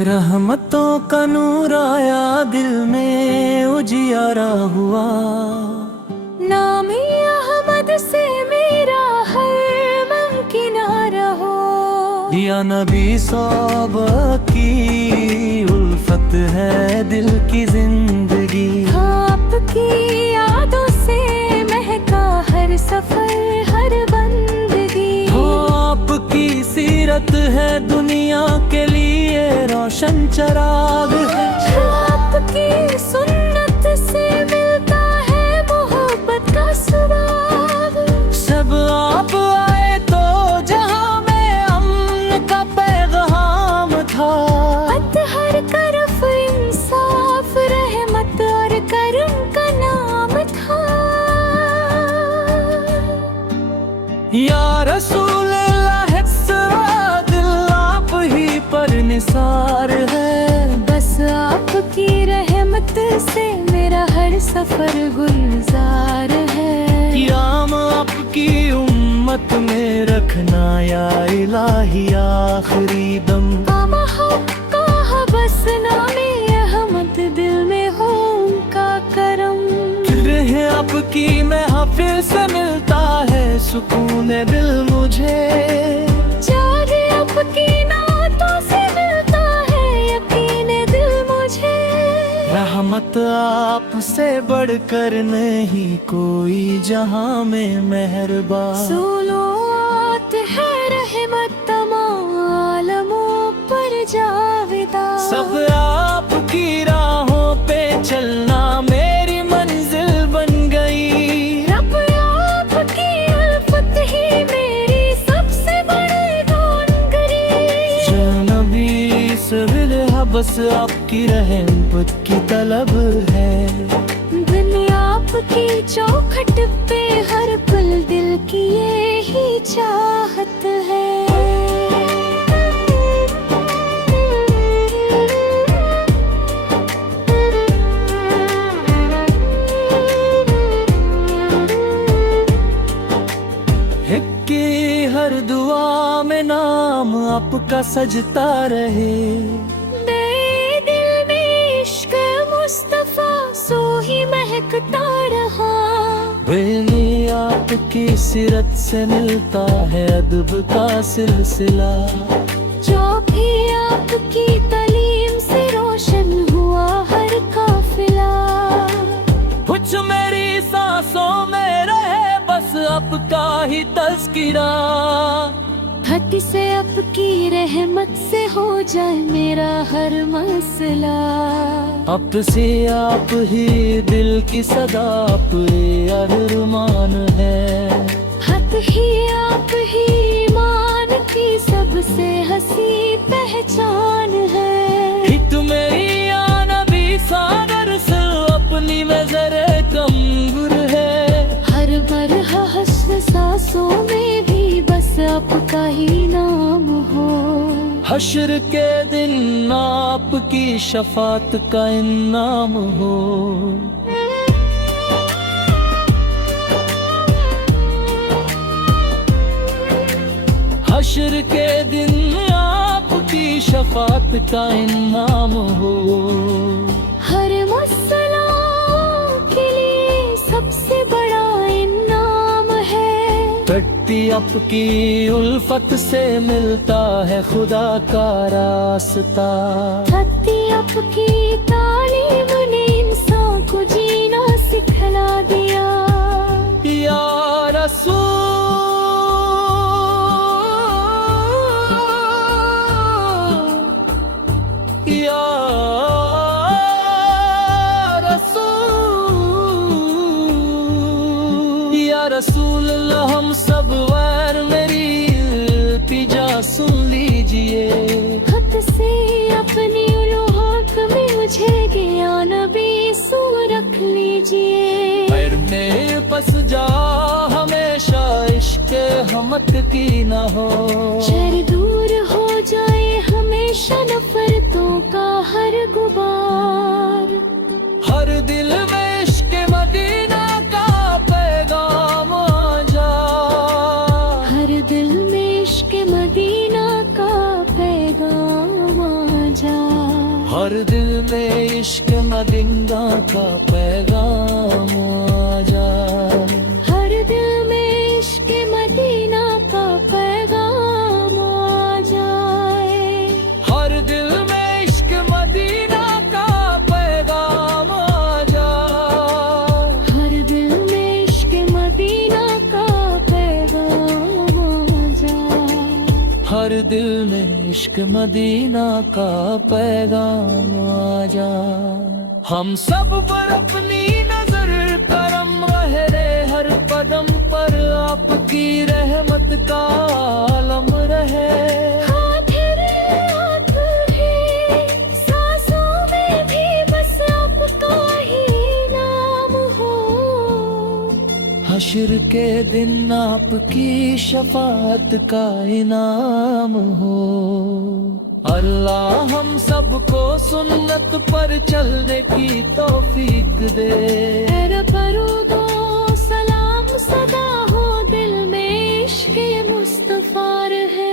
रहमतों का नूर आया, दिल में उजियारा हुआ। नामी अहमद से मेरा हर मन किनारा हो। या नबी सौबा की उल्फत है दिल की जिंदगी। आपकी यादों से महका हर सफर हर बंदगी। आपकी सीरत है दुनिया के लिए रोशन चराग है। आपकी सुन्नत से मिलता है मोहब्बत का सुराग। सब आप आए तो जहां में अमन का पैगाम था। हर तरफ इंसाफ रहमत और करम का नाम था। या रसूल पर निसार है। बस आपकी रहमत से मेरा हर सफर गुलजार है। क़याम आपकी उम्मत में रखना या इलाही आखिरी दम। कहा बस नामे अहमद दिल में हो उनका करम। रहे आपकी महफिल से मिलता है सुकून दिल मुझे। जागे आपकी रहमत आपसे बढ़कर नहीं कोई जहां में मेहरबा। सुनोत है रहमत तमाम आलमों पर जाविदा। सब आपकी राहों पे चलना मेरी मंजिल बन गई। रब आपकी उल्फत ही मेरी सबसे बड़ी डोंगरी। नबी सबिल है बस आपकी रहमत की तलब है। दुनिया आपकी चौखट पे हर पल दिल की यही चाहत है। कि हर दुआ में नाम आपका सजता रहे। महकता रहा। आपकी सिरत से मिलता है अदब का सिलसिला। जो भी आपकी तालीम से रोशन हुआ हर काफिला। कुछ मेरी सांसों में रहे बस आपका ही तज़किरा। हट से आपकी रहमत से हो जाए मेरा हर मसला। अब से आप ही दिल की सदा पे अरमान है। हद ही आप ही ईमान की सबसे हंसी पहचान है। हित मेरी या नबी सागर से अपनी नजर कमर है। हर मरहा हस्न सांसों में भी बस आपका ही नाम हो। हश्र के दिन आपकी शफात का इनाम हो। हश्र के दिन आपकी शफात का इनाम हो। हर मसला के लिए सबसे बड़ा इनाम है। कटती आपकी उल्फत से मिलता है खुदा का रास्ता। कटती आपकी तालीम ने इंसान को जीना सिखला दिया। या रसूल या रसूल हम सब वैर मेरी इल्तिजा सुन लीजिए। खत से अपनी उलूहक में मुझे गया नबी सू रख लीजिए। पैर में पस जा हमेशा इश्क हमत की न हो। शर दूर हो जाए हमेशा नफरतों का हर गुबार। हर दिल में इश्क मदीना का पैगाम आ जा। हर दिल में इश्क मदीना का पैगाम आ जा। हम सब पर अपनी नजर करम रहे, हर कदम पर आपकी रहमत का आलम रहे। सांसों में भी बस आपका ही नाम हो। हश्र के दिन आपकी शफाअत का इनाम हो। अल्लाह हम सबको सुन्नत पर चलने की तौफीक दे। दो सलाम सदा हो, दिल में इश्क मुस्तफा है।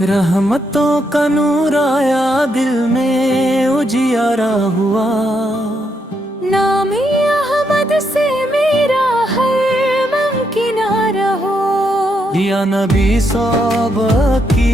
रहमतों का नूर आया, दिल में उजियारा हुआ। नाम अहमद से मेरा हर मन किनारा हो। या नबी सौबा की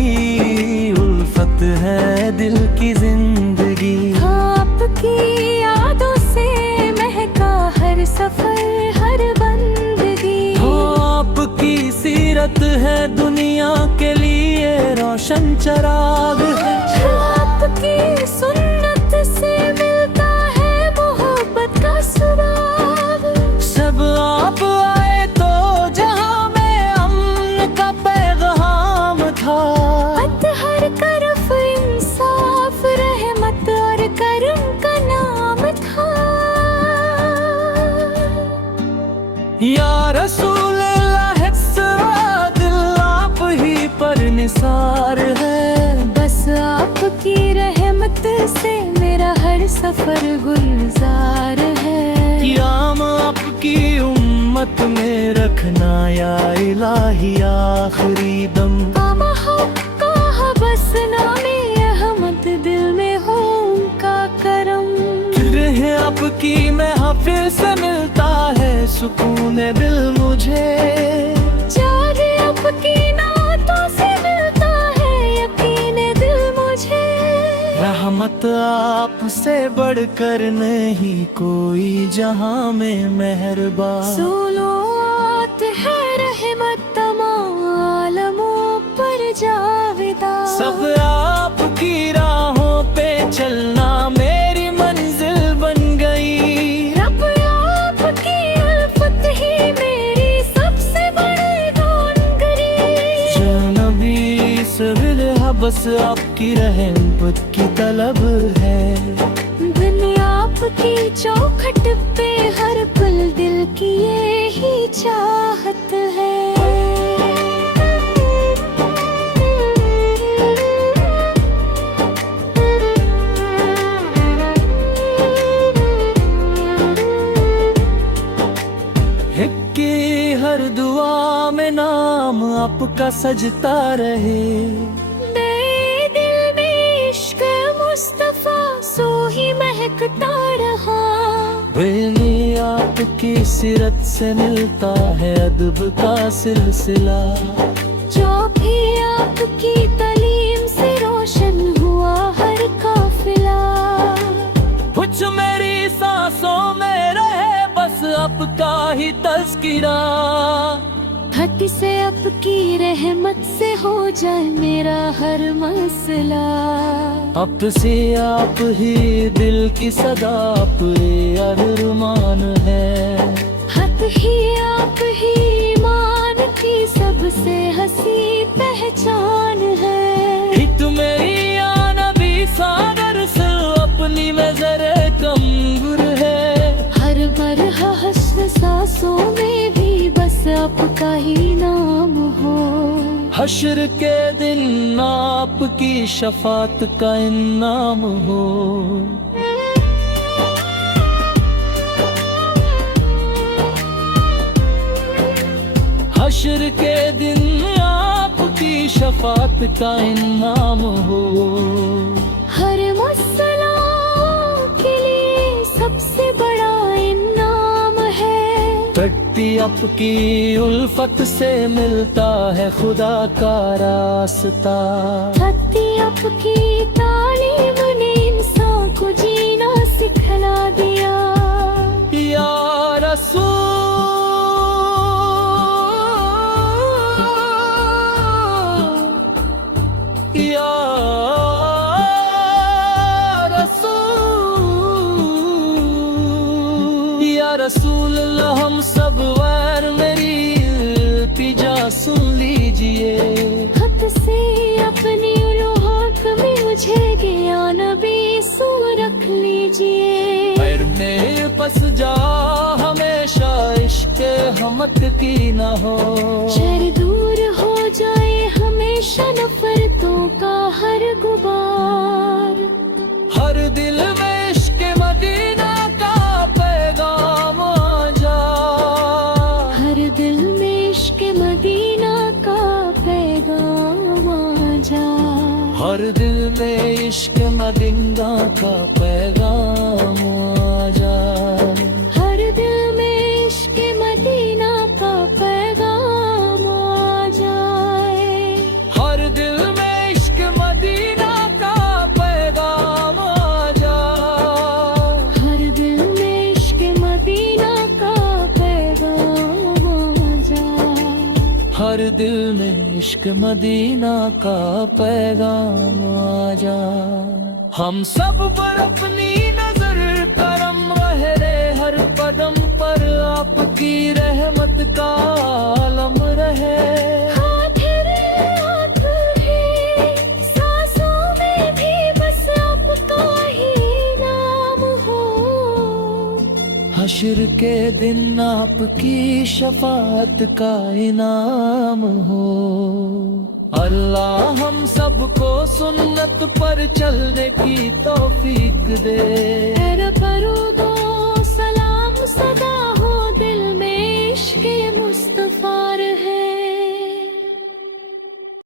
उल्फत है दिल की जिंदगी। आपकी यादों से महका हर सफर हर बंदगी। आपकी सीरत है दुनिया के लिए रोशन चराग है। आपकी सुन्नत से मिलता है मोहब्बत का सुराग। सब आप आए तो जहां में अमन का पैगाम था। हर तरफ इंसाफ रहमत और करम का नाम था। या रसूल पर निसार है। बस आपकी रहमत से मेरा हर सफर गुलजार है। क़याम आपकी उम्मत में रखना या इलाही आखिरी दम। बस नामे अहमद दिल में हो उनका करम। रहे आपकी महफिल से मिलता है सुकून दिल मुझे। आपकी नातों से मिलता है यकीन दिल मुझे। रहमत आपसे बढ़कर नहीं कोई जहां में मेहरबान। सुलोआत है रहमत तमाम आलमों पर जाविदा। सब आपकी राहों पे चलना मेरी मंजिल बन गई। रब आपकी उल्फत ही मेरी सबसे बड़ी धोनगरी। बस आपकी रहमत की तलब है। दुनिया आपकी चौखट पे हर पल दिल की यही चाहत है। कि हर दुआ में नाम आपका सजता रहे। दिल में इश्क मुस्तफा सो ही महकता रहा। बेनी आपकी सीरत से मिलता है अदब का सिलसिला। जो भी आपकी तालीम से रोशन हुआ हर काफिला। कुछ मेरी सांसों में रहे बस आपका ही तज़किरा। हक से आपकी रहमत से हो जाए मेरा हर मसला। अब से आप ही दिल की सदा पे अरमान है। हक ही आप ही ईमान की सबसे हंसी पहचान है। हित मेरी या नबी सागर से अपनी में जरे कमर है। हर मरहा हस्न सांसों में भी बस आपका ही नाम हो। हश्र के दिन आपकी शफात का इनाम हो। हश्र के दिन आपकी शफात का इनाम हो। हर मसला के लिए आपकी उल्फत से मिलता है खुदा का रास्ता। धरती आपकी तालीम ने इंसान को जीना सिखला दिया। या रसूल या रसूल अल्लाह, हम सब वैर मेरी इल्तिजा सुन लीजिए। खत से अपनी उलूहक में मुझे ज्ञान भी सू रख लीजिए। पैर में पस जा हमेशा इश्क हमत की न हो। शर दूर हो जाए हमेशा नफरतों का हर गुबार। हर दिल में इश्क मदीना का पैगाम आ जा। हर दिल में इश्क मदीना का पैगाम आ जा। हर दिल में इश्क मदीना का पैगाम आ जाए। हर दिल में इश्क मदीना का पैगाम आ जाए। हर दिल में इश्क मदीना का पैगाम आ जाए। हर दिल में इश्क मदीना का पैगाम आ जाए। हर दिल में इश्क मदीना का पैगाम आ जाए। हम सब पर अपनी नजर करम रहे हर कदम पर, आपकी रहमत का आलम रहे। हाथ है सांसों में भी बस आपका ही नाम हो। हश्र के दिन आपकी शफाअत का इनाम हो। अल्लाह हम सबको सुन्नत पर चलने की तौफीक दे।